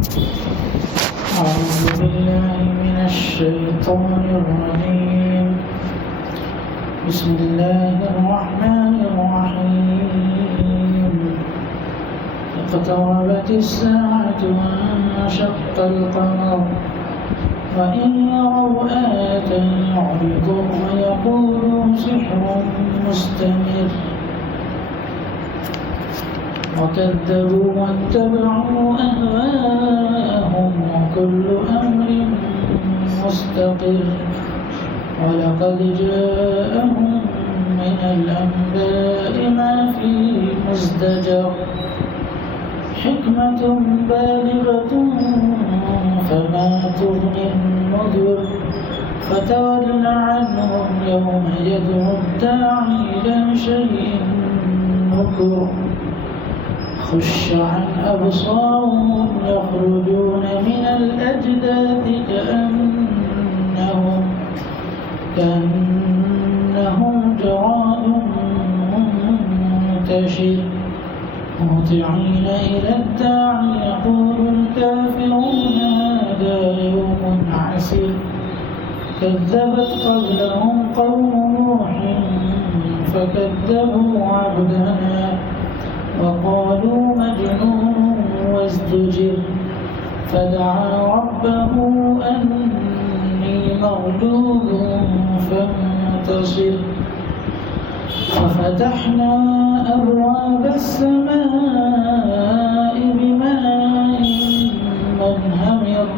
أعوذ بالله من الشيطان الرجيم بسم الله الرحمن الرحيم اقتربت الساعة وانشق القمر وإن يروا آية يعرضوا ويقولوا سحر مستمر وكذبوا واتبعوا أهواءهم وكل أمر مستقر ولقد جاءهم من الأنباء ما فيه مزدجر حكمة بالغة فما تغني النذر فتول عنهم يوم يدعو الداعي إلى شيء نكر خش عن أبصارهم يخرجون من الأجداث كأنهم جراد منتشر مهطعين إلى الداعي يقول الكافرون هذا يوم عسير كذبت قبلهم قوم نوح فكذبوا عبدنا وقالوا مجنون وازدجر فدعا ربه أني مغلوب فانتصر ففتحنا أبواب السماء بماء منهمر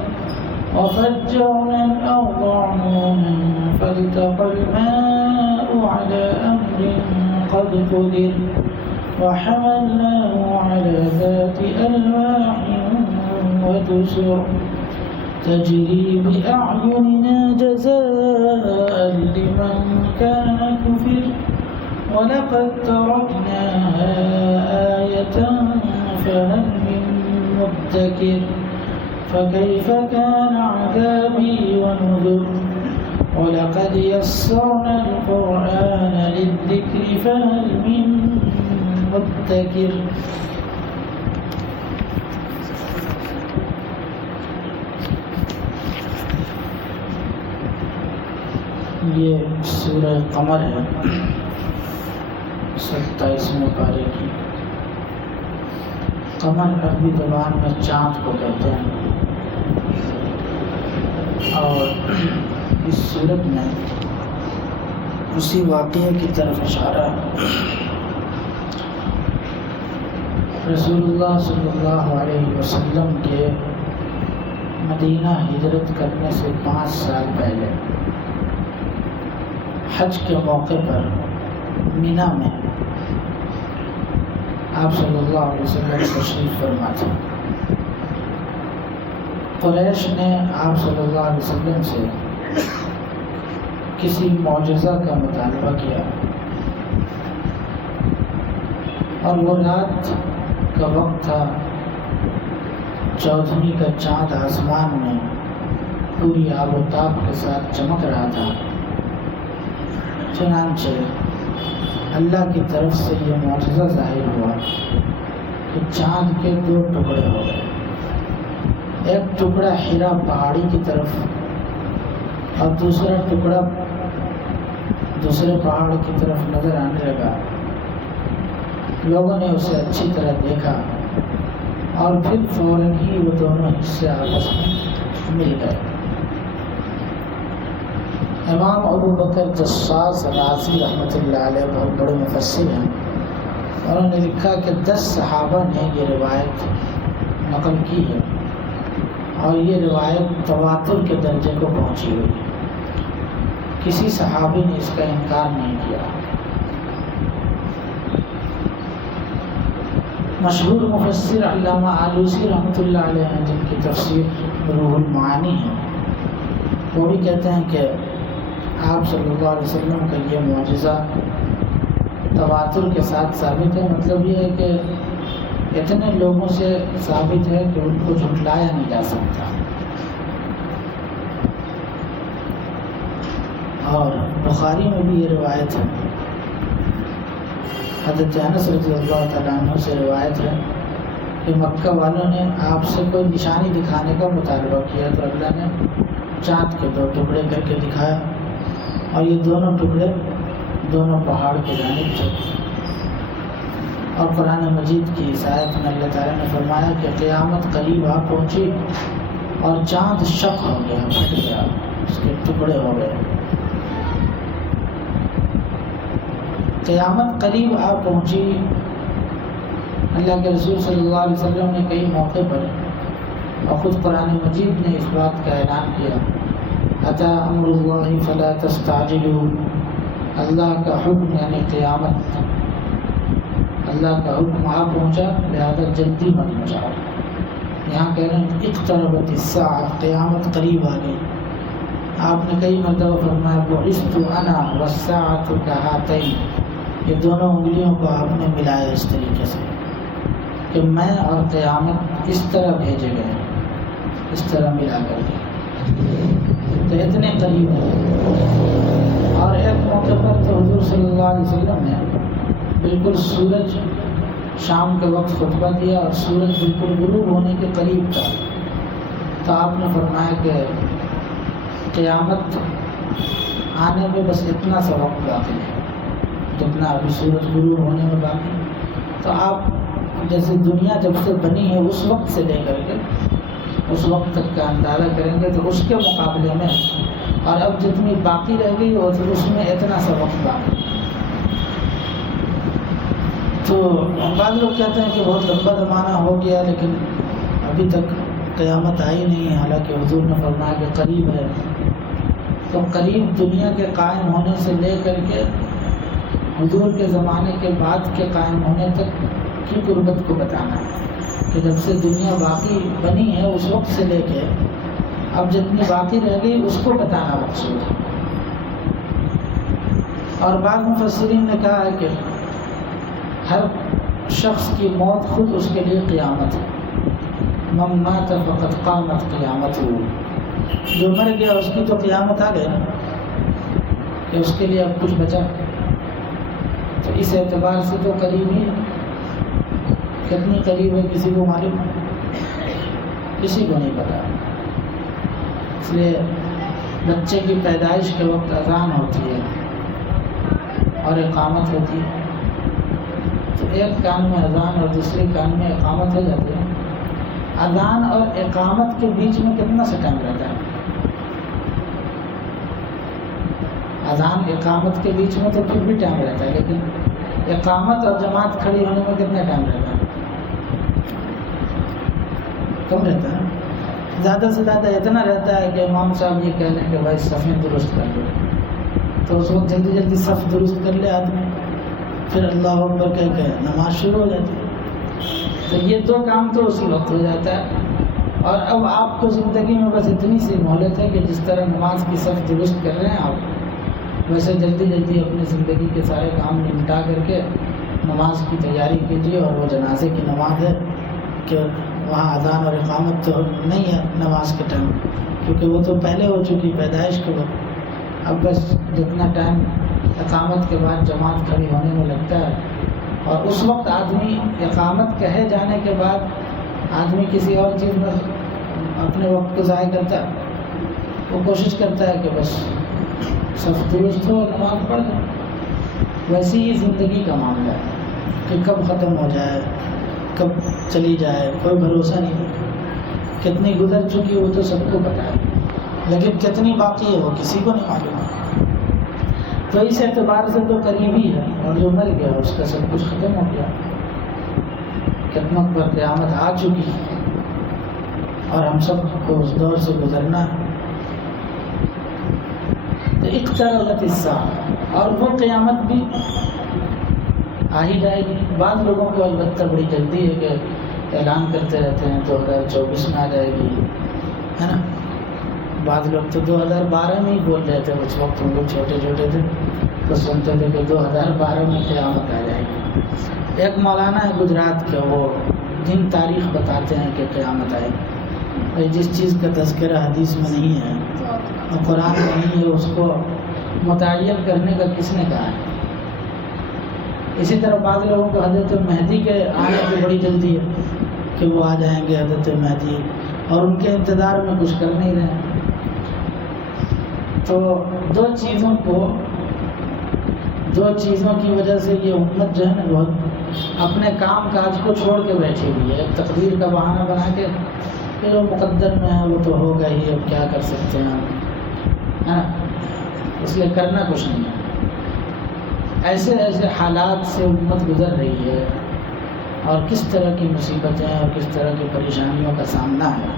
وفجرنا الأرض عيونا فالتقى الماء على أمر قد قدر وحملناه على ذات ألواح ودسر تجري بأعيننا جزاء لمن كان كفر ولقد تركناها آية فهل من مدكر فكيف كان عذابي ونذر ولقد يسرنا القرآن للذكر فهل من مدكر یہ سورہ قمر ہے 27ویں پارے کی. قمر عربی زبان میں چاند کو کہتے ہیں اور اس صورت میں اسی واقعے کی طرف اشارہ ہے. رسول اللہ صلی اللہ علیہ وسلم کے مدینہ ہجرت کرنے سے 5 سال پہلے حج کے موقع پر مینا میں آپ صلی اللہ علیہ وسلم تشریف فرما تھے. قریش نے آپ صلی اللہ علیہ وسلم سے کسی معجزہ کا مطالبہ کیا اور وہ رات کا وقت تھا. 14ویں کا چاند آسمان میں پوری آب و تاب کے ساتھ چمک رہا تھا. چنانچہ اللہ کی طرف سے یہ معجزہ ظاہر ہوا کہ چاند کے 2 ٹکڑے ہو گئے. ایک ٹکڑا ہیرا پہاڑی کی طرف اور دوسرا ٹکڑا دوسرے پہاڑ کی طرف نظر آنے لگا. لوگوں نے اسے اچھی طرح دیکھا اور پھر فوراً ہی وہ دونوں حصے آپس میں مل گئے. امام ابو بکر جصاص رازی رحمۃ اللہ علیہ بہت بڑے مفسر ہیں. انہوں نے لکھا کہ 10 صحابہ نے یہ روایت نقل کی ہے اور یہ روایت تواتر کے درجے کو پہنچی ہوئی ہے. کسی صحابی نے اس کا انکار نہیں کیا. مشہور مفسر علامہ آلوسی رحمۃ اللہ علیہ ہیں جن کی تفسیر روح المعانی ہے. وہ بھی کہتے ہیں کہ آپ صلی اللہ علیہ وسلم کا یہ معجزہ تواتر کے ساتھ ثابت ہے. مطلب یہ ہے کہ اتنے لوگوں سے ثابت ہے کہ ان کو جھٹلایا نہیں جا سکتا. اور بخاری میں بھی یہ روایت ہے. حضرت انس رضی اللہ تعالیٰ عنہ سے روایت ہے کہ مکہ والوں نے آپ سے کوئی نشانی دکھانے کا مطالبہ کیا تو اللہ نے چاند کے 2 ٹکڑے کر کے دکھایا، اور یہ دونوں ٹکڑے دونوں پہاڑ کی جانب تھے۔ اور قرآن مجید کی اس آیت میں اللہ تعالیٰ نے فرمایا کہ قیامت قریب آ پہنچی اور چاند شق ہو گیا، پھٹ گیا، اس کے ٹکڑے ہو گئے۔ قیامت قریب آ پہنچی، اللہ کے رسول صلی اللہ علیہ وسلم نے کئی موقع پر اور خود قرآن مجید نے اس بات کا اعلان کیا، اتی امر اللہ فلا تستعجلوا، اللہ کا حکم یعنی قیامت، اللہ کا حکم آ پہنچا لہذا جلدی مت مچاؤ۔ یہاں کہہ رہے ہیں اقتربت الساعہ، قیامت قریب آ گئی۔ آپ نے کئی مرتبہ فرمایا بعثت انا والساعۃ کہاتین، یہ دونوں انگلیوں کو آپ نے ملایا اس طریقے سے کہ میں اور قیامت اس طرح بھیجے گئے، اس طرح ملا کر کے، تو اتنے قریب ہیں۔ اور ایک موقع پر تو حضور صلی اللہ علیہ وسلم نے بالکل سورج شام کے وقت خطبہ دیا اور سورج بالکل غروب ہونے کے قریب تھا، تو آپ نے فرمایا کہ قیامت آنے میں بس اتنا سا وقت باقی ہے جتنا ابھی سورج غروب ہونے میں باقی۔ تو آپ جیسے دنیا جب سے بنی ہے اس وقت سے لے کر کے اس وقت تک کا اندازہ کریں گے تو اس کے مقابلے میں اور اب جتنی باقی رہ گئی اور اس میں اتنا سا وقت باقی۔ تو بعض لوگ کہتے ہیں کہ بہت لمبا زمانہ ہو گیا لیکن ابھی تک قیامت آئی نہیں ہے، حالانکہ حضور نے فرمایا کہ قریب ہے۔ تو قریب دنیا کے قائم ہونے سے لے کر کے حضور کے زمانے کے بعد کے قائم ہونے تک کی قربت کو بتانا ہے کہ جب سے دنیا باقی بنی ہے اس وقت سے لے کے اب جتنی باقی رہ گئی اس کو بتانا مقصود ہے۔ اور بعض مفسرین نے کہا ہے کہ ہر شخص کی موت خود اس کے لیے قیامت ہے، من مات فقد قامت قیامتہ، جو مر گیا اس کی تو قیامت آ گئی نا، کہ اس کے لیے اب کچھ بچا۔ تو اس اعتبار سے تو قریب ہی، کتنی قریب ہے کسی کو معلوم، کسی کو نہیں پتا۔ اس لیے بچے کی پیدائش کے وقت اذان ہوتی ہے اور اقامت ہوتی ہے، تو ایک کان میں اذان اور دوسرے کان میں اقامت ہو جاتی ہے۔ اذان اور اقامت کے بیچ میں کتنا سا ٹائم رہتا ہے؟ اذان اقامت کے بیچ میں تو پھر بھی ٹائم رہتا ہے، لیکن اقامت اور جماعت کھڑی ہونے میں کتنا ٹائم رہتا ہے؟ کم رہتا ہے، زیادہ سے زیادہ اتنا رہتا ہے کہ امام صاحب یہ کہہ لیں کہ بھائی صفیں درست کر لو، تو اس وقت جلدی جلدی صف درست کر لے آدمی، پھر اللہ اکبر کہہ کے نماز شروع ہو جاتی ہے۔ تو یہ 2 کام تو اسی وقت ہو جاتا ہے۔ اور اب آپ کو زندگی میں بس اتنی سی مہلت ہے کہ جس طرح نماز کی صف درست کر رہے ہیں آپ، ویسے جلدی جلدی اپنی زندگی کے سارے کام نمٹا کر کے نماز کی تیاری کیجیے۔ اور وہ جنازے کی نماز ہے کہ وہاں اذان اور اقامت تو نہیں ہے نماز کے ٹائم، کیونکہ وہ تو پہلے ہو چکی پیدائش کے وقت۔ اب بس جتنا ٹائم اقامت کے بعد جماعت کھڑی ہونے میں لگتا ہے، اور اس وقت آدمی اقامت کہے جانے کے بعد آدمی کسی اور چیز میں اپنے وقت کو ضائع کرتا ہے، وہ کوشش کرتا ہے کہ بس صف درست ہو نماز پڑھ جائے۔ ویسی ہی زندگی کا معاملہ ہے کہ کب ختم ہو جائے کب چلی جائے کوئی بھروسہ نہیں، کتنی گزر چکی وہ تو سب کو پتہ ہے، لیکن کتنی باقی ہے وہ کسی کو نہیں معلوم۔ تو اس اعتبار سے تو قریب ہی ہے، اور جو مر گیا اس کا سب کچھ ختم ہو گیا، قیامت پر قیامت آ چکی اور ہم سب کو اس دور سے گزرنا ہے۔ تو اقتربت الساعہ، اور وہ قیامت بھی آ ہی جائے گی۔ بعض لوگوں کو البتہ بڑی جلدی ہے کہ اعلان کرتے رہتے ہیں 2024 میں آ جائے گی، ہے نا۔ بعض لوگ تو 2012 میں ہی بول رہے تھے، اس وقت ہم لوگ چھوٹے چھوٹے تھے تو سنتے تھے کہ 2012 میں قیامت آ جائے گی۔ ایک مولانا ہے گجرات کے، وہ دن تاریخ بتاتے ہیں کہ قیامت آئے گی۔ جس چیز کا تذکرہ حدیث میں نہیں ہے اور قرآن میں نہیں ہے اس کو متعین کرنے کا کس نے کہا ہے؟ اسی طرح بعض لوگوں کو حضرت مہدی کے آنے کی بڑی جلدی ہے کہ وہ آ جائیں گے حضرت مہدی، اور ان کے انتظار میں کچھ کر نہیں رہے۔ تو دو چیزوں کی وجہ سے یہ امت جو ہے نا بہت اپنے کام کاج کو چھوڑ کے بیٹھی ہوئی ہے۔ ایک تقدیر کا بہانہ بنا کے کہ جو مقدر میں ہے وہ تو ہوگا ہی، اب کیا کر سکتے ہیں ہم، ہے نا، اس لیے کرنا کچھ نہیں ہے۔ ایسے حالات سے امت گزر رہی ہے، اور کس طرح کی مصیبتیں اور کس طرح کی پریشانیوں کا سامنا ہے،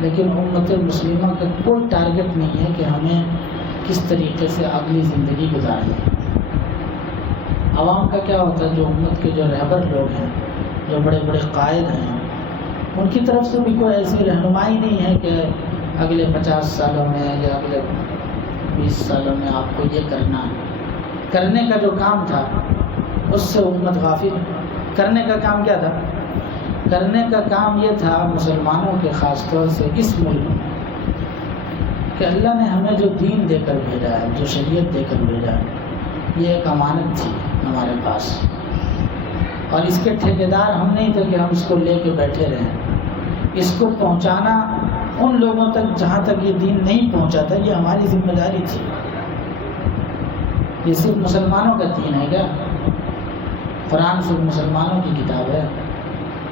لیکن امت مسلمہ کا کوئی ٹارگٹ نہیں ہے کہ ہمیں کس طریقے سے اگلی زندگی گزارنی ہے۔ عوام کا کیا ہوتا ہے، جو امت کے جو رہبر لوگ ہیں، جو بڑے بڑے قائد ہیں، ان کی طرف سے بھی کوئی ایسی رہنمائی نہیں ہے کہ اگلے 50 سالوں میں یا اگلے 20 سالوں میں آپ کو یہ کرنا ہے۔ کرنے کا جو کام تھا اس سے امت غافل۔ کرنے کا کام کیا تھا؟ کرنے کا کام یہ تھا مسلمانوں کے خاص طور سے اس ملک میں کہ اللہ نے ہمیں جو دین دے کر بھیجا ہے، جو شریعت دے کر بھیجا ہے، یہ ایک امانت تھی ہمارے پاس، اور اس کے ٹھیکیدار ہم نہیں تھے کہ ہم اس کو لے کے بیٹھے رہیں۔ اس کو پہنچانا ان لوگوں تک جہاں تک یہ دین نہیں پہنچا تھا، یہ ہماری ذمہ داری تھی۔ یہ صرف مسلمانوں کا دین ہے کیا؟ قرآن صرف مسلمانوں کی کتاب ہے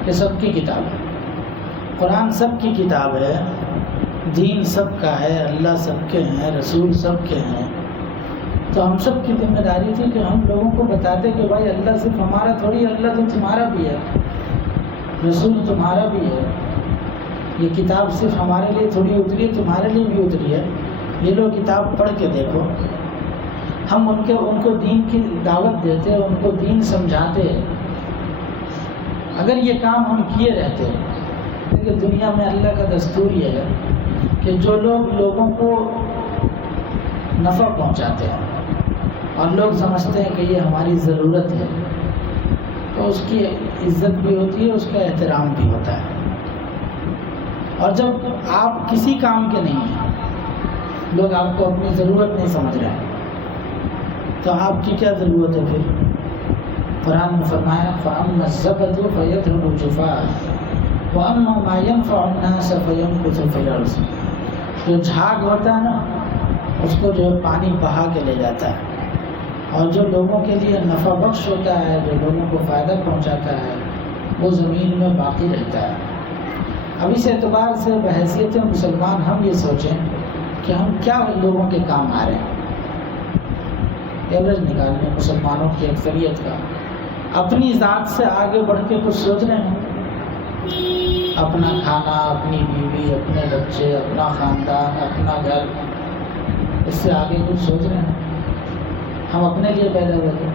کہ سب کی کتاب ہے؟ قرآن سب کی کتاب ہے، دین سب کا ہے، اللہ سب کے ہیں، رسول سب کے ہیں۔ تو ہم سب کی ذمہ داری تھی کہ ہم لوگوں کو بتاتے کہ بھائی اللہ صرف ہمارا تھوڑی، اللہ تو تمہارا بھی ہے، رسول تمہارا بھی ہے، یہ کتاب صرف ہمارے لیے تھوڑی اتری ہے، تمہارے لیے بھی اتری ہے، یہ لو کتاب پڑھ کے دیکھو۔ ہم ان کو دین کی دعوت دیتے، ان کو دین سمجھاتے۔ اگر یہ کام ہم کیے رہتے، کیونکہ دنیا میں اللہ کا دستور یہ ہے کہ جو لوگ لوگوں کو نفع پہنچاتے ہیں اور لوگ سمجھتے ہیں کہ یہ ہماری ضرورت ہے، تو اس کی عزت بھی ہوتی ہے، اس کا احترام بھی ہوتا ہے۔ اور جب آپ کسی کام کے نہیں ہیں، لوگ آپ کو اپنی ضرورت نہیں سمجھ رہے ہیں، تو آپ کی کیا ضرورت ہے پھر؟ قرآن میں فرمایا فَأَمَّا الزَّبَدُ فَيَذْهَبُ جُفَاءً وَأَمَّا مَا يَنفَعُ النَّاسَ فَيَمْكُثُ فِي الْأَرْضِ۔ جو جھاگ ہوتا ہے نا، اس کو جو پانی بہا کے لے جاتا ہے، اور جو لوگوں کے لیے نفع بخش ہوتا ہے، جو لوگوں کو فائدہ پہنچاتا ہے، وہ زمین میں باقی رہتا ہے۔ اب اس اعتبار سے بحیثیت مسلمان ہم یہ سوچیں کہ ہم کیا لوگوں کے کام آ رہے ہیں۔ ایوریج نکالنے مسلمانوں کی اکثریت کا اپنی ذات سے آگے بڑھ کے کچھ سوچ رہے ہیں؟ اپنا کھانا، اپنی بیوی، اپنے بچے، اپنا خاندان، اپنا گھر، اس سے آگے کچھ سوچ رہے ہیں؟ ہم اپنے لیے پیدا ہوئے تھے۔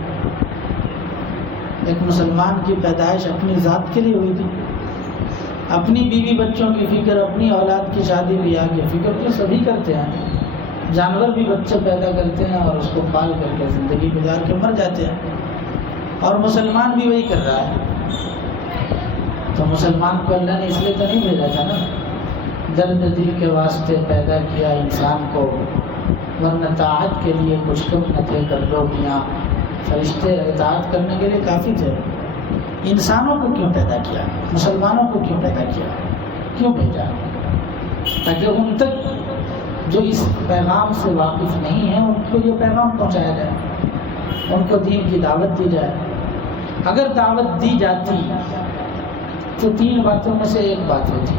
ایک مسلمان کی پیدائش اپنی ذات کے لیے ہوئی تھی۔ اپنی بیوی بچوں کی فکر، اپنی اولاد کی شادی بیاہ کی فکر تو سبھی کرتے ہیں۔ جانور بھی بچے پیدا کرتے ہیں اور اس کو پال کر کے زندگی گزار کے مر جاتے ہیں، اور مسلمان بھی وہی کر رہا ہے۔ تو مسلمان کو اللہ نے اس لیے تو نہیں بھیجا تھا نا، درد دل کے واسطے پیدا کیا انسان کو، ورنہ طاعت کے لیے کچھ کم نہ تھے کر لو میاں، فرشتے اطاعت کرنے کے لیے کافی تھے۔ انسانوں کو کیوں پیدا کیا؟ مسلمانوں کو کیوں پیدا کیا؟ کیوں بھیجا؟ تاکہ ان تک جو اس پیغام سے واقف نہیں ہیں ان کو یہ پیغام پہنچایا جائے، ان کو دین کی دعوت دی جائے۔ اگر دعوت دی جاتی تو 3 باتوں میں سے ایک بات ہوتی،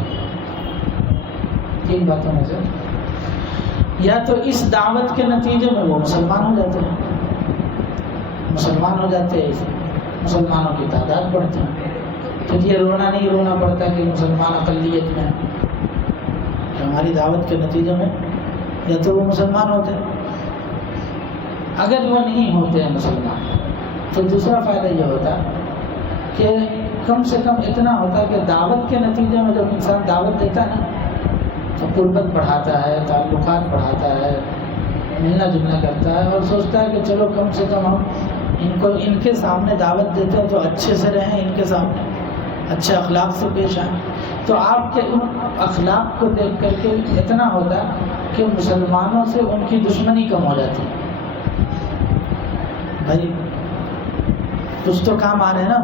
3 باتوں میں سے یا تو اس دعوت کے نتیجے میں وہ مسلمان ہو جاتے ہیں، مسلمانوں کی تعداد بڑھتی، پھر یہ رونا نہیں رونا پڑتا کہ مسلمان اقلیت میں، کہ ہماری دعوت کے نتیجے میں یا تو وہ مسلمان ہوتے ہیں۔ اگر وہ نہیں ہوتے ہیں مسلمان تو دوسرا فائدہ یہ ہوتا کہ کم سے کم اتنا ہوتا کہ دعوت کے نتیجے میں جب انسان دعوت دیتا ہے نا تو قربت بڑھاتا ہے، تعلقات بڑھاتا ہے، ملنا جلنا کرتا ہے، اور سوچتا ہے کہ چلو کم سے کم ہم ان کے سامنے دعوت دیتے ہیں تو اچھے سے رہیں، ان کے سامنے اچھے اخلاق سے پیش آئیں۔ تو آپ کے ان اخلاق کو دیکھ کر کے اتنا ہوتا کہ مسلمانوں سے ان کی دشمنی کم ہو جاتی۔ بھائی کچھ تو کام آ رہے ہیں نا،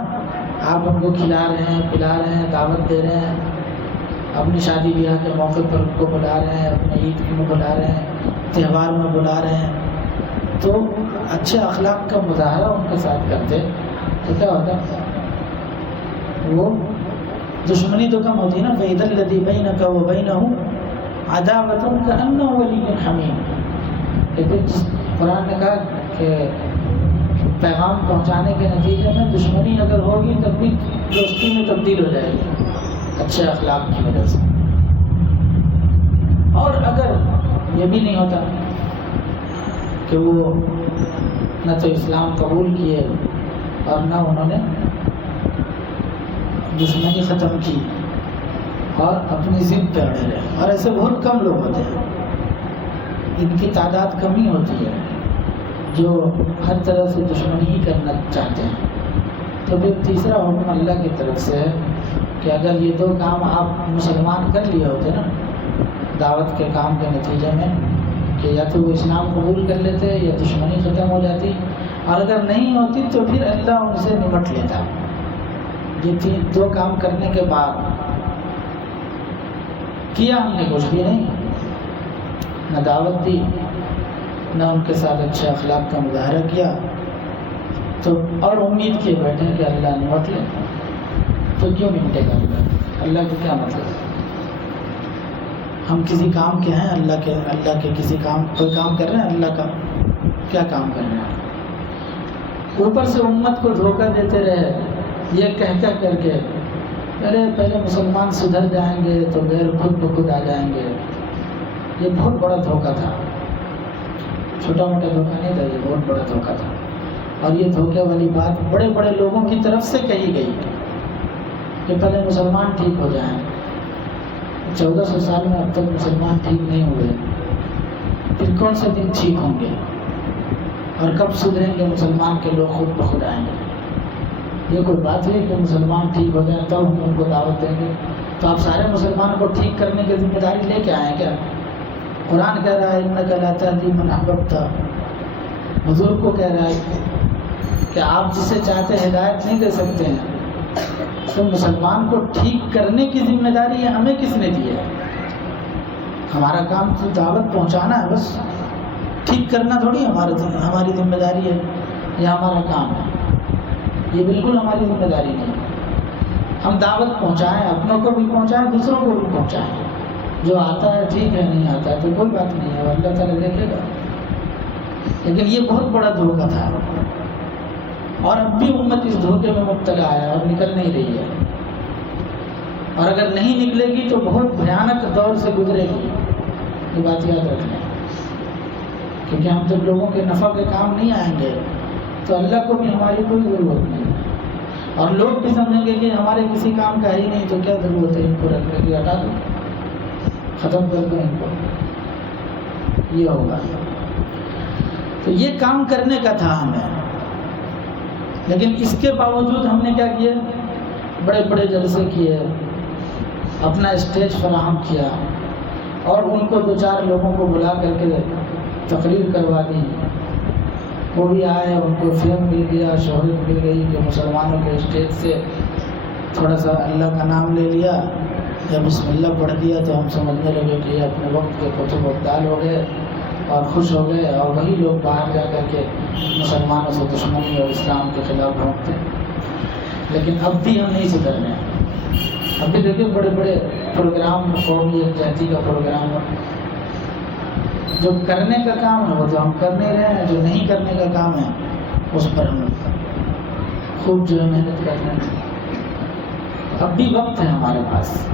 آپ ان کو کھلا رہے ہیں، پلا رہے ہیں، دعوت دے رہے ہیں، اپنی شادی بیاہ کے موقع پر ان کو بلا رہے ہیں، اپنے عید میں بلا رہے ہیں، تہوار میں بلا رہے ہیں، تو اچھے اخلاق کا مظاہرہ ان کے ساتھ کرتے تو کیا ہوتا؟ وہ دشمنی تو کم ہوتی نا. فَإِذَا الَّذِي بَيْنَكَ وَبَيْنَهُ عَدَاوَةٌ كَأَنَّهُ وَلِيٌّ حَمِيمٌ. کہ قرآن نے کہا کہ پیغام پہنچانے کے نتیجے میں دشمنی اگر ہوگی تب بھی دوستی میں تبدیل ہو جائے گی اچھے اخلاق کی وجہ سے. اور اگر یہ بھی نہیں ہوتا کہ وہ نہ تو اسلام قبول کیے اور نہ انہوں نے دشمنی ختم کی اور اپنی ضد پہ اڑے رہے. اور ایسے بہت کم لوگ ہوتے ہیں، ان کی تعداد کم ہی ہوتی ہے جو ہر طرح سے دشمنی ہی کرنا چاہتے ہیں. تو پھر تیسرا حکم اللہ کی طرف سے ہے کہ اگر یہ دو کام آپ مسلمان کر لیے ہوتے نا دعوت کے کام کے نتیجے میں، کہ یا تو وہ اسلام قبول کر لیتے یا دشمنی ختم ہو جاتی، اور اگر نہیں ہوتی تو پھر اللہ ان سے نمٹ لیتا. یہ دو کام کرنے کے بعد کیا ہم نے کچھ بھی نہیں، نہ دعوت دی نہ ان کے ساتھ اچھے اخلاق کا مظاہرہ کیا، تو اور امید کیے بیٹھے کہ اللہ نمٹ لے. تو کیوں نمٹے گا اللہ کو؟ کیا مطلب؟ ہم کسی کام کے ہیں، اللہ کے کسی کام کوئی کام کر رہے ہیں، اللہ کا کیا کام کر رہے ہیں؟ اوپر سے امت کو دھوکہ دیتے رہے یہ کر کے ارے پہلے مسلمان سدھر جائیں گے تو غیر خود بخود آ جائیں گے. یہ بہت بڑا دھوکہ تھا، چھوٹا موٹا دھوکہ نہیں تھا، یہ بہت بڑا دھوکہ تھا. اور یہ دھوکے والی بات بڑے بڑے لوگوں کی طرف سے کہی گئی کہ پہلے مسلمان ٹھیک ہو جائیں. 1400 سال میں اب تک مسلمان ٹھیک نہیں ہوئے، پھر کون سے دن ٹھیک ہوں گے؟ اور کب سدھریں گے مسلمان کے لوگ خود بخود آئیں گے؟ یہ کوئی بات ہے کہ مسلمان ٹھیک ہو جائیں تب ہم ان کو دعوت دیں گے؟ تو آپ سارے مسلمان کو ٹھیک کرنے کی ذمہ داری لے کے آئیں کیا؟ قرآن کہہ رہا ہے اِنَّكَ لَا تَهْدِي مَنْ أَحْبَبْتَ. حضور کو کہہ رہا ہے کہ آپ جسے چاہتے ہدایت نہیں دے سکتے ہیں. تو مسلمان کو ٹھیک کرنے کی ذمہ داری ہمیں کس نے دی ہے؟ ہمارا کام تو دعوت پہنچانا ہے، بس ٹھیک کرنا تھوڑی ہماری ذمہ داری ہے یا ہمارا کام ہے. یہ بالکل ہماری ذمہ داری نہیں ہے. ہم دعوت پہنچائیں، اپنوں کو بھی پہنچائیں، دوسروں کو بھی پہنچائیں. جو آتا ہے ٹھیک ہے، نہیں آتا ہے تو کوئی بات نہیں ہے، اللہ تعالیٰ دیکھے گا. لیکن یہ بہت بڑا دھوکہ تھا اور اب بھی امت اس دھوکے میں مبتلا ہے اور نکل نہیں رہی ہے. اور اگر نہیں نکلے گی تو بہت بھیانک دور سے گزرے گی. یہ بات یاد رکھیں، کیونکہ ہم جب لوگوں کے نفع کے کام نہیں آئیں گے تو اللہ کو بھی ہماری کوئی ضرورت نہیں. اور لوگ بھی سمجھیں گے کہ ہمارے کسی کام کا ہی نہیں تو کیا ضرورت ہے ان کو رکھنے کی، ہٹا دو، ختم کر دو ان کو. یہ ہوگا. تو یہ کام کرنے کا تھا ہمیں، لیکن اس کے باوجود ہم نے کیا کیا؟ بڑے بڑے جلسے کیے، اپنا اسٹیج فراہم کیا اور ان کو 2-4 لوگوں کو بلا کر کے تقریر کروا دی. وہ بھی آئے، ان کو فیم مل گیا، شہرت مل گئی کہ مسلمانوں کے اسٹیج سے تھوڑا سا اللہ کا نام لے لیا یا بسم اللہ پڑھ دیا تو ہم سمجھنے لگے کہ یہ اپنے وقت کے کتب ابدال ہو گئے اور خوش ہو گئے. اور وہی لوگ باہر جا کر کے مسلمانوں سے دشمنی اور اسلام کے خلاف بھونکتے. لیکن اب بھی ہم نہیں سدھر رہے ہیں. اب بھی دیکھیں بڑے بڑے پروگرام، قومی یکجہتی کا پروگرام جو کرنے کا کام ہے وہ تو ہم کر نہیں رہے ہیں، جو نہیں کرنے کا کام ہے اس پر ہم خوب جو ہے محنت کر رہے ہیں. اب بھی وقت ہے ہمارے پاس.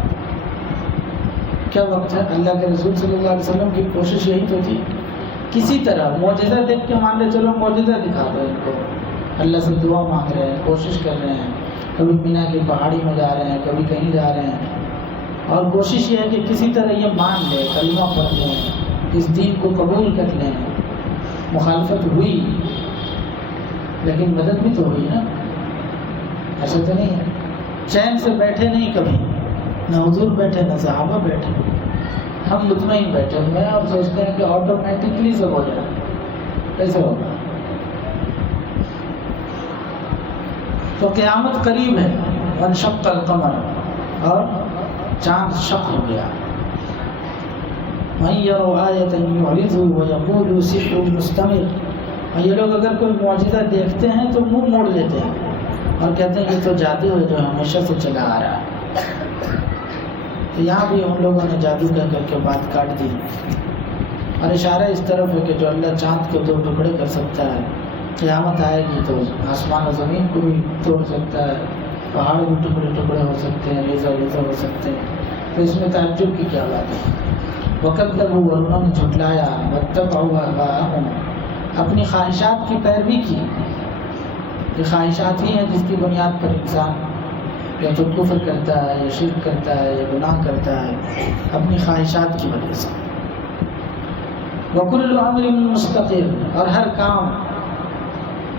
کیا وقت ہے؟ اللہ کے رسول صلی اللہ علیہ وسلم کی کوشش یہی تو تھی، کسی طرح معجزہ دیکھ کے مان لے چلو معجزہ دکھا دو ان کو. اللہ سے دعا مانگ رہے ہیں، کوشش کر رہے ہیں، کبھی مینا کی پہاڑی میں جا رہے ہیں، کبھی کہیں جا رہے ہیں، اور کوشش یہ ہے کہ کسی طرح یہ مان لے، کلمہ پڑھ لیں، اس دین کو قبول کر لیں. مخالفت ہوئی لیکن مدد بھی تو ہوئی نا. ایسا تو نہیں ہے چین سے بیٹھے نہیں کبھی، نہ حضور بیٹھے نہ صحابہ بیٹھے. ہم مطمئن بیٹھے ہوئے ہیں اور سوچتے ہیں کہ آٹومیٹکلی سب ہو جائے. کیسے ہوگا؟ تو قیامت قریب ہے، وانشق القمر، اور چاند شق ہو گیا. وَإِن يَرَوْا آيَةً يُعْرِضُوا وَيَقُولُوا سِحْرٌ مُسْتَمِرٌ. اور یہ لوگ اگر کوئی معجزہ دیکھتے ہیں تو منہ موڑ لیتے ہیں اور کہتے ہیں یہ تو جادو ہے جو ہمیشہ سے چلا آ رہا ہے. تو یہاں بھی ہم لوگوں نے جادو کہہ کر کے بات کاٹ دی، اور اشارہ اس طرف ہے کہ جو اللہ چاند کے 2 ٹکڑے کر سکتا ہے، قیامت آئے گی تو آسمان و زمین کو بھی توڑ سکتا ہے، پہاڑ بھی ٹکڑے ٹکڑے ہو سکتے ہیں، لیزا لیزا ہو سکتے ہیں. تو اس میں تعجب کی کیا بات ہے؟ وَكَذَّبُوا، اور انہوں نے جھٹلایا، وَاتَّبَعُوا أَهْوَاءَهُمْ، اپنی خواہشات کی پیروی کی. یہ خواہشات ہی ہیں جس کی بنیاد پر انسان یا تو کفر کرتا ہے، یا شرک کرتا ہے، یا گناہ کرتا ہے، اپنی خواہشات کی وجہ سے. وَكُلُّ أَمْرٍ مُسْتَقِرٌ، اور ہر کام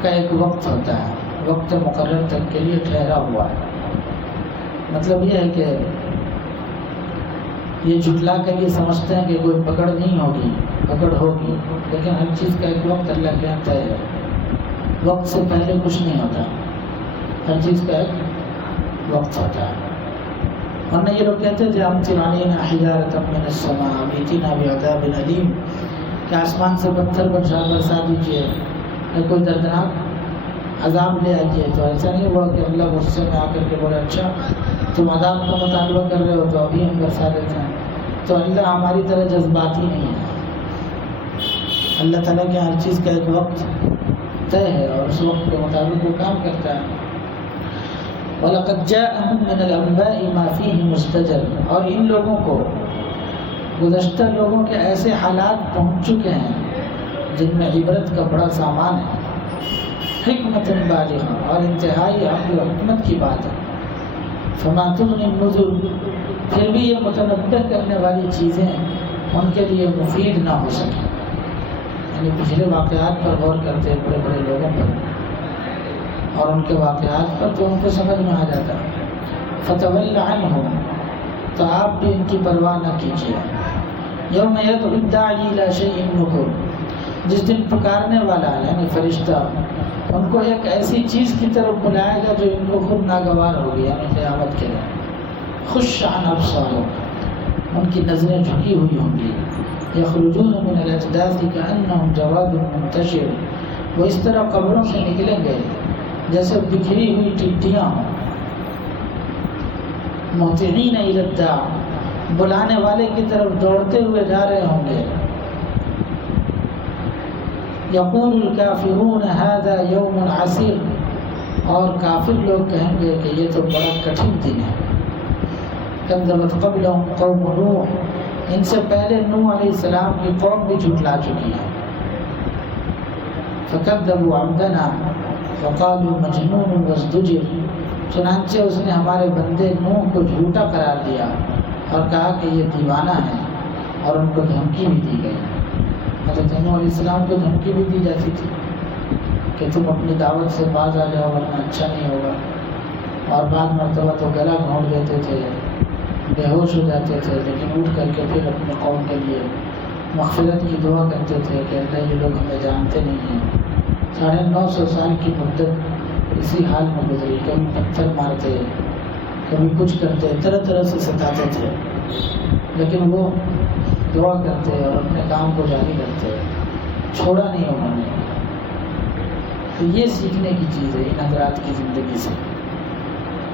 کا ایک وقت ہوتا ہے، وقت مقرر تک کے لیے ٹھہرا ہوا ہے. مطلب یہ ہے کہ یہ جھٹلا کر یہ سمجھتے ہیں کہ کوئی پکڑ نہیں ہوگی، پکڑ ہوگی، لیکن ہر چیز کا ایک وقت اللہ کہتا ہے. وقت سے پہلے کچھ نہیں ہوتا، ہر چیز کا ایک وقت ہوتا ہے. ورنہ یہ لوگ کہتے تھے امطر علینا حجارۃ من السماء ائتنا بعذاب الیم، کہ آسمان سے پتھر برسا دیجیے یا کوئی دردناک عذاب لے آئیے. تو ایسا نہیں ہوا کہ اللہ غصے میں آ کر کے بولے اچھا تم عذاب کا مطالبہ کر رہے ہو تو ابھی ہم برسا دیتے ہیں. تو اللہ ہماری طرح جذباتی نہیں ہے. اللہ تعالیٰ کے ہر چیز کا ایک وقت طے ہے اور اس وقت کے مطابق وہ کام کرتا ہے. وَلَقَدْ جَاءَهُم مِّنَ الْأَنبَاءِ مَا فِيهِ مُزْدَجَرٌ، اور ان لوگوں کو، گزشتہ لوگوں کے ایسے حالات پہنچ چکے ہیں جن میں عبرت کا بڑا سامان ہے. حکمت بالغہ، اور انتہائی عقل و حکمت کی بات ہے. فَمَا تُغْنِ النُّذُرُ، پھر بھی یہ متنبہ کرنے والی چیزیں ان کے لیے مفید نہ ہو سکیں. یعنی پچھلے واقعات پر غور کرتے ہیں بڑے بڑے لوگوں پر اور ان کے واقعات پر، تو ان کو سمجھ میں آ جاتا ہے. فَتَوَلَّ عَنْهُمْ، تو آپ بھی ان کی پرواہ نہ کیجیے. یوم یدعو الداعی الی شیء نکر، جس دن پکارنے والا یعنی فرشتہ ان کو ایک ایسی چیز کی طرف بلائے گا جو ان کو خود ناگوار ہوگی، یعنی قیامت کے دن. خش عن ابصارهم، ان کی نظریں جھکی ہوئی ہوں گی. یخرجون من الاجداث کأنهم جراد منتشر، وہ اس طرح قبروں سے نکلیں گے جیسے بکھری ہوئی ٹڈیاں ہوں. مہطعین الی الداع، بلانے والے کی طرف دوڑتے ہوئے جا رہے ہوں گے. یقول الکافرون ھذا یوم عسیر، اور کافر لوگ کہیں گے کہ یہ تو بڑا کٹھن دن ہے. کذبت قبلہم قوم نوح، ان سے پہلے نوح علیہ السلام کی قوم بھی جھٹلا چکی ہے. فکذبوا عبدنا وقالوا مجنون وازدجر، چنانچہ اس نے ہمارے بندے نوح کو جھوٹا قرار دیا اور کہا کہ یہ دیوانہ ہے، اور ان کو دھمکی بھی دی گئی. حضرت نوح علیہ السلام کو دھمکی بھی دی جاتی تھی کہ تم اپنی دعوت سے باز آ جاؤ ورنہ اچھا نہیں ہوگا. اور بعد مرتبہ تو گلا گھونٹ دیتے تھے، بے ہوش ہو جاتے تھے، لیکن اٹھ کر کے پھر اپنے قوم کے لیے مغفرت کی دعا کرتے تھے کہ اللہ یہ لوگ ہمیں جانتے نہیں ہیں. 950 سال کی مدت اسی حال میں گزری. کبھی پتھر مارتے، کبھی کچھ کرتے، طرح طرح سے ستاتے تھے، لیکن وہ دعا کرتے اور اپنے کام کو جاری رکھتے، چھوڑا نہیں انہوں نے. تو یہ سیکھنے کی چیز ہے ان حضرات کی زندگی سے.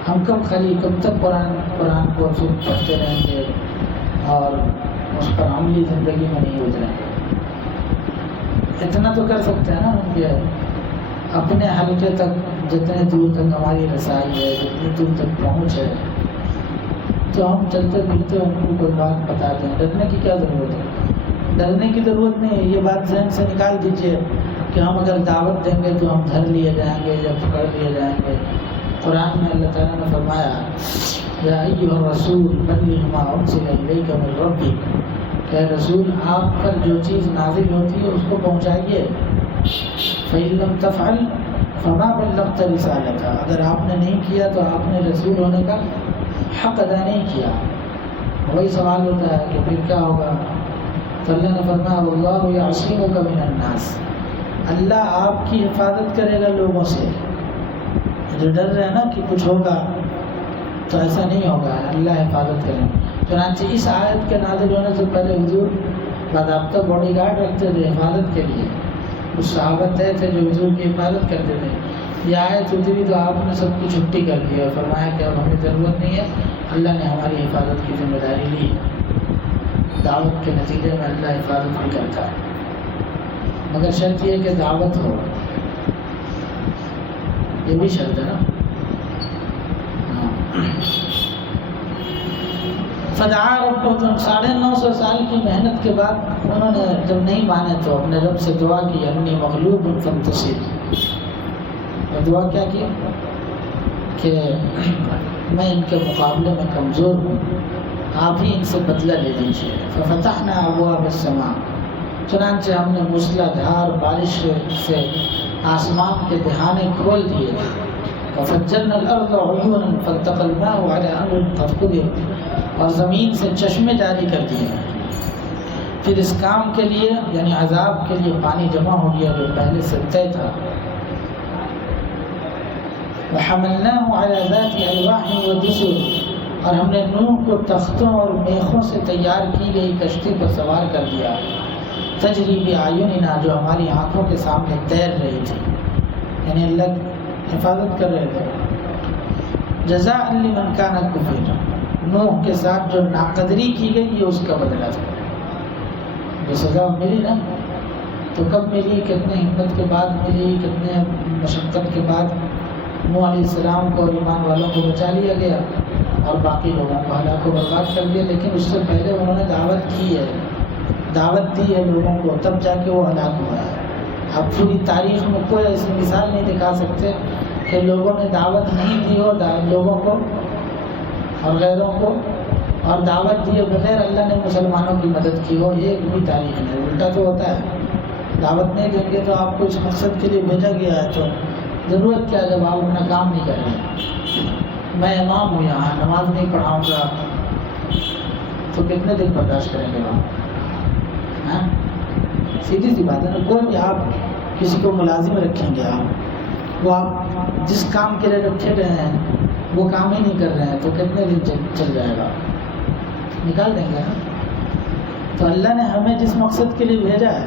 ہم کب تک قرآن کو صرف پڑھتے رہیں گے اور اس پر عملی زندگی میں نہیں گزریں گے. اتنا تو کر سکتے ہیں نا ہم کہ اپنے حلقے تک جتنے دور تک ہماری رسائی ہے، جتنی دور تک پہنچ ہے، تو ہم چلتے پھرتے ان کو کوئی بات بتاتے ہیں. ڈرنے کی کیا ضرورت ہے؟ ڈرنے کی ضرورت نہیں ہے. یہ بات ذہن سے نکال دیجئے کہ ہم اگر دعوت دیں گے تو ہم دھر لیے جائیں گے یا پکڑ لیے جائیں گے. قرآن میں اللہ تعالیٰ نے فرمایا یا ایھا الرسول بلغ ما انزل الیک من ربک، کہ رسول آپ پر جو چیز نازل ہوتی ہے اس کو پہنچائیے. فإن لم تفعل فما بلغت رسالتہ، اگر آپ نے نہیں کیا تو آپ نے رسول ہونے کا حق ادا نہیں کیا. وہی سوال ہوتا ہے کہ پھر کیا ہوگا؟ تو اللہ نے فرمایا واللہ یعصمک من الناس، اللہ آپ کی حفاظت کرے گا لوگوں سے. جو ڈر رہے ہیں نا کہ کچھ ہوگا، تو ایسا نہیں ہوگا، اللہ حفاظت کریں۔ چنانچہ اس آیت کے نازل ہونے سے پہلے حضور باضابطہ باڈی گارڈ رکھتے تھے حفاظت کے لیے، کچھ صحابہ طے تھے جو حضور کی حفاظت کرتے تھے۔ یہ آیت اتری تو آپ نے سب کی چھٹی کر دی اور فرمایا کہ اب ہمیں ضرورت نہیں ہے، اللہ نے ہماری حفاظت کی ذمہ داری لی۔ دعوت کے نتیجے میں اللہ حفاظت بھی کرتا ہے، مگر شرط یہ کہ دعوت ہو، یہ بھی شرط ہے نا۔ فدعا ربہ، 950 سال کی محنت کے بعد انہوں نے جب نہیں مانے تو اپنے رب سے دعا کی، انی مغلوب فانتصر۔ دعا کیا کی کہ میں ان کے مقابلے میں کمزور ہوں، آپ ہی ان سے بدلہ لے لیجیے۔ ففتحنا ابواب السماء، چنانچہ ہم نے موسلا دھار بارش سے آسمان کے دہانے کھول دیے۔ ففجرنا الارض عیونا فالتقى الماء على امر قد قدر، اور زمین سے چشمے جاری کر دیے۔ پھر اس کام کے لیے یعنی عذاب کے لیے پانی جمع ہو گیا جو پہلے سے طے تھا۔ وحملناه على ذات الواح ودسر، اور ہم نے نوح کو تختوں اور میخوں سے تیار کی گئی کشتی پر سوار کر دیا۔ تجری باعیننا، جو ہماری آنکھوں کے سامنے تیر رہی تھی، یعنی اللہ حفاظت کر رہے تھے۔ جزاء لمن کان کفر، نوح کے ساتھ جو ناقدری کی گئی یہ اس کا بدلہ تھا۔ جو سزا ملی نا تو کب ملی، کتنے ہمت کے بعد ملی، کتنے مشقت کے بعد نوح علیہ السلام کو اور ایمان والوں کو بچا لیا گیا اور باقی لوگوں کو ہلاک و برباد کر دیا۔ لیکن اس سے پہلے انہوں نے دعوت کی ہے، دعوت دی ہے لوگوں کو، تب جا کے وہ ہلاک ہوا ہے۔ اب پوری تاریخ میں کوئی ایسی مثال نہیں دکھا سکتے کہ لوگوں نے دعوت نہیں دی ہو لوگوں کو اور غیروں کو، اور دعوت دیے بغیر اللہ نے مسلمانوں کی مدد کی ہو، یہ ایک بھی تاریخ نہیں۔ الٹا تو ہوتا ہے، دعوت نہیں دیں گے تو آپ کو اس مقصد کے لیے بھیجا گیا ہے تو ضرورت کیا جب آپ اپنا کام نہیں کر رہے۔ میں امام ہوں یہاں، نماز نہیں پڑھاؤں گا تو کتنے دن برداشت کریں گے وہاں؟ سیدھی سی بات ہے نا۔ کوئی بھی آپ کسی کو ملازم رکھیں گے، وہ آپ جس کام کے لیے رکھے گئے ہیں وہ کام ہی نہیں کر رہے ہیں تو کتنے دن چل جائے گا، نکال دیں گے نا۔ تو اللہ نے ہمیں جس مقصد کے لیے بھیجا ہے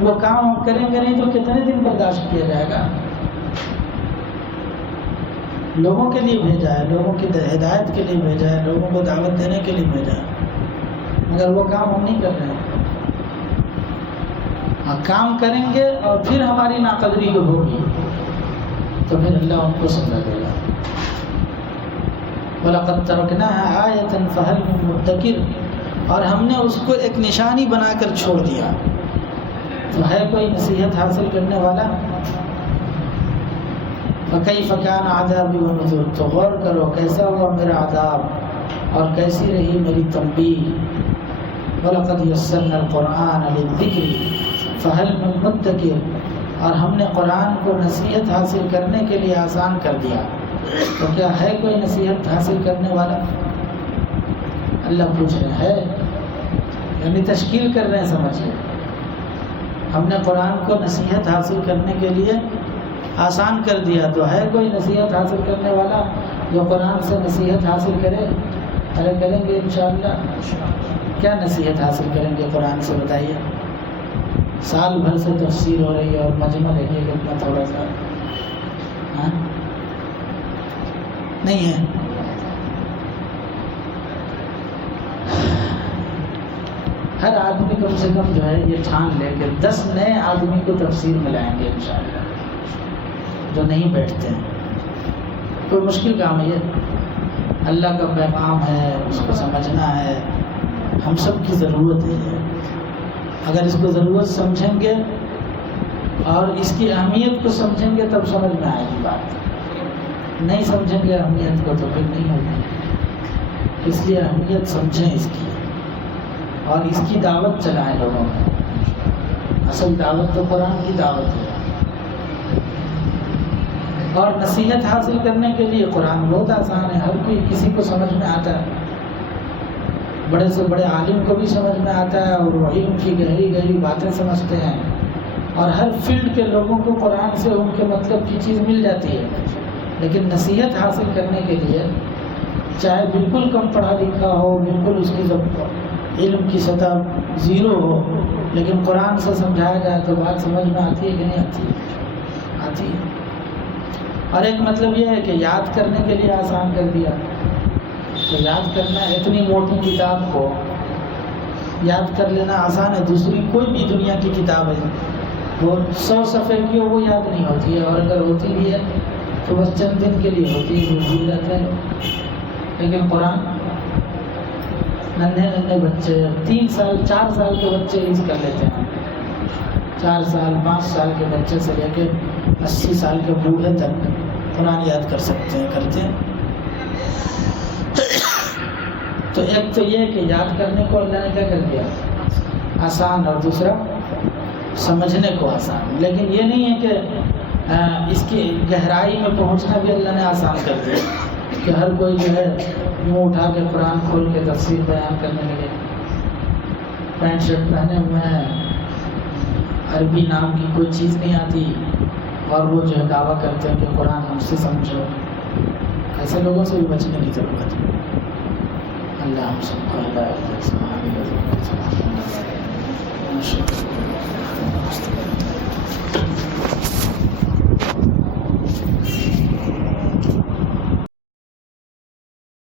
وہ کام ہم کریں گے نہیں تو کتنے دن برداشت کیا جائے گا۔ لوگوں کے لیے بھیجا ہے، لوگوں کی ہدایت کے لیے بھیجا ہے، لوگوں کو دعوت دینے کے لیے بھیجا ہے، مگر وہ کام ہم نہیں کر رہے ہیں۔ کام کریں گے اور پھر ہماری ناقدری جو ہوگی تو پھر اللہ ان کو سزا دے گا۔ وَلَقَدْ تَرَكْنَاهَا آيَةً فَهَلْ مِن مُدَّكِرٍ، اور ہم نے اس کو ایک نشانی بنا کر چھوڑ دیا، تو ہے کوئی نصیحت حاصل کرنے والا؟ فَكَيْفَ كَانَ عَذَابِي وَنُذُرِ، تو غور کرو کیسا ہوا میرا عذاب اور کیسی رہی میری تنبیہ۔ وَلَقَدْ يَسَّرْنَا الْقُرْآنَ لِلذِّكْرِ فَهَلْ مِن مُدَّكِرٍ، اور ہم نے قرآن کو نصیحت حاصل کرنے کے لیے آسان کر دیا، تو کیا ہے کوئی نصیحت حاصل کرنے والا؟ اللہ پوچھ رہے ہیں، یعنی تشکیل کر رہے ہیں، سمجھیے ہم نے قرآن کو نصیحت حاصل کرنے کے لیے آسان کر دیا، تو ہے کوئی نصیحت حاصل کرنے والا جو قرآن سے نصیحت حاصل کرے؟ ارے کریں گے انشاءاللہ۔ کیا نصیحت حاصل کریں گے قرآن سے بتائیے؟ سال بھر سے تفسیر ہو رہی ہے اور مجمع دیکھیے کتنا تھوڑا سا نہیں ہے۔ ہر آدمی کم سے کم جو ہے یہ ٹھان لے کے 10 نئے آدمی کو تفسیر میں لائیں گے انشاءاللہ، جو نہیں بیٹھتے ہیں۔ کوئی مشکل کام ہے یہ، اللہ کا پیغام ہے، اس کو سمجھنا ہے، ہم سب کی ضرورت ہے۔ اگر اس کو ضرورت سمجھیں گے اور اس کی اہمیت کو سمجھیں گے تب سمجھ میں آئے گی بات، نہیں سمجھیں گے اہمیت کو تو پھر نہیں ہوگی۔ اس لیے اہمیت سمجھیں اس کی اور اس کی دعوت چلائیں لوگوں میں۔ اصل دعوت تو قرآن کی دعوت ہے، اور نصیحت حاصل کرنے کے لیے قرآن بہت آسان ہے، ہر کوئی کسی کو سمجھ میں آتا ہے، بڑے سے بڑے عالم کو بھی سمجھ میں آتا ہے اور وہ علم کی گہری گہری باتیں سمجھتے ہیں، اور ہر فیلڈ کے لوگوں کو قرآن سے ان کے مطلب کی چیز مل جاتی ہے۔ لیکن نصیحت حاصل کرنے کے لیے چاہے بالکل کم پڑھا لکھا ہو، بالکل اس کی علم کی سطح زیرو ہو، لیکن قرآن سے سمجھایا جائے تو بات سمجھ میں آتی ہے کہ نہیں آتی ہے؟ آتی ہے۔ اور ایک مطلب یہ ہے کہ یاد کرنے کے لیے آسان کر دیا، تو یاد کرنا اتنی موٹی کتاب کو یاد کر لینا آسان ہے۔ دوسری کوئی بھی دنیا کی کتاب ہے وہ 100 صفحے کی ہو، وہ یاد نہیں ہوتی ہے، اور اگر ہوتی بھی ہے تو بس چند دن کے لیے ہوتی ہے، وہ بھول جاتے ہیں۔ لیکن قرآن ننھے بچے 3 سال 4 سال کے بچے یوز کر لیتے ہیں، 4 سال 5 سال کے بچے سے لے کے 80 سال کے بوڑھے تک قرآن یاد کر سکتے ہیں، کرتے ہیں۔ تو ایک تو یہ کہ یاد کرنے کو اللہ نے کیا کر دیا آسان، اور دوسرا سمجھنے کو آسان۔ لیکن یہ نہیں ہے کہ اس کی گہرائی میں پہنچنا بھی اللہ نے آسان کر دیا کہ ہر کوئی جو ہے منہ اٹھا کے قرآن کھول کے تفسیر بیان کرنے لگے، پینٹ شرٹ پہنے ہوئے ہیں، عربی نام کی کوئی چیز نہیں آتی، اور وہ جو ہے دعویٰ کرتے ہیں کہ قرآن ہم سے سمجھو۔ ایسے لوگوں سے بھی بچنے کی ضرورت ہے۔ اللہ ہم سب کو ہدایت دے۔